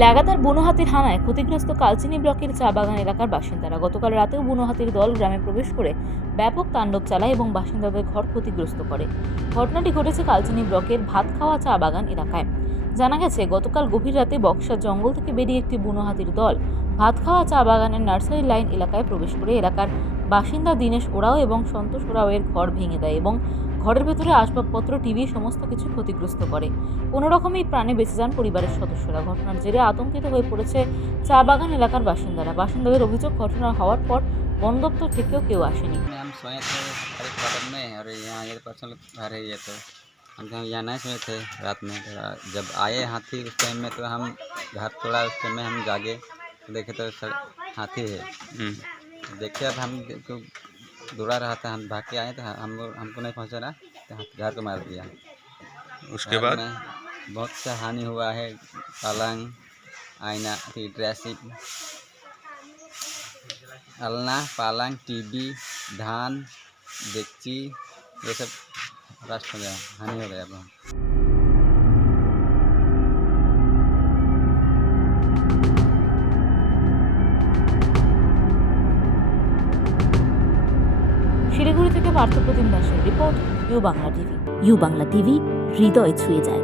লাগাতার বুনো হাতির হানায় ক্ষতিগ্রস্ত কালচিনি ব্লকের চা বাগান এলাকার বাসিন্দারা গতকাল রাতেও বুনো হাতির দল গ্রামে প্রবেশ করে ব্যাপক তাণ্ডব চালায় এবং বাসিন্দাদের ঘর ক্ষতিগ্রস্ত করে। ঘটনাটি ঘটেছে কালচিনি ব্লকের ভাত খাওয়া চা বাগান এলাকায়। জানা গেছে, গতকাল গভীর রাতে বক্সার জঙ্গল থেকে বেরিয়ে একটি বুনো হাতির দল ভাত খাওয়া চা বাগানের নার্সারি লাইন এলাকায় প্রবেশ করে এলাকার বাসিন্দা দীনেশ ওরাও এবং সন্তোষ ওরাও এর ঘর ভেঙে দেয় এবং ঘরের ভেতরে আসবাবপত্র টিভি সমস্ত কিছু ক্ষতিগ্রস্ত করে কোনো রকমেই প্রাণে বেঁচে যান পরিবারের সদস্যরা ঘটনার জেরে আতঙ্কিত হয়ে পড়েছে চা বাগান এলাকার বাসিন্দারা বাসিন্দাদের অভিযোগ ঘটনা হওয়ার পর বন দপ্তর থেকেও কেউ আসেনি में हम सोए थे खरीद कॉलेज में और यहाँ ये पर्सनल घर है ये तो हम तो यहाँ नहीं सोए थे रात में तो रा- जब आए हाथी उस टाइम में तो हम घर थोड़ा उस टाइम में हम जागे तो देखे तो सर हाथी है देखे अब हम को दौड़ा रहा था हम भाग के आए तो हम हमको नहीं पहुँचा रहा तो हाथ- घर को मार दिया। उसके बाद? बहुत सा हानि हुआ है पलंग आईना फिर ड्रेसिंग अलना पालंग टीवी धान डेगची ये सब नष्ट हो गया हानि हो गया बहुत শিলিগুড়ি থেকে পার্থপ্রতিম দাসের report U Bangla TV. U Bangla TV হৃদয় ছুঁয়ে যায়।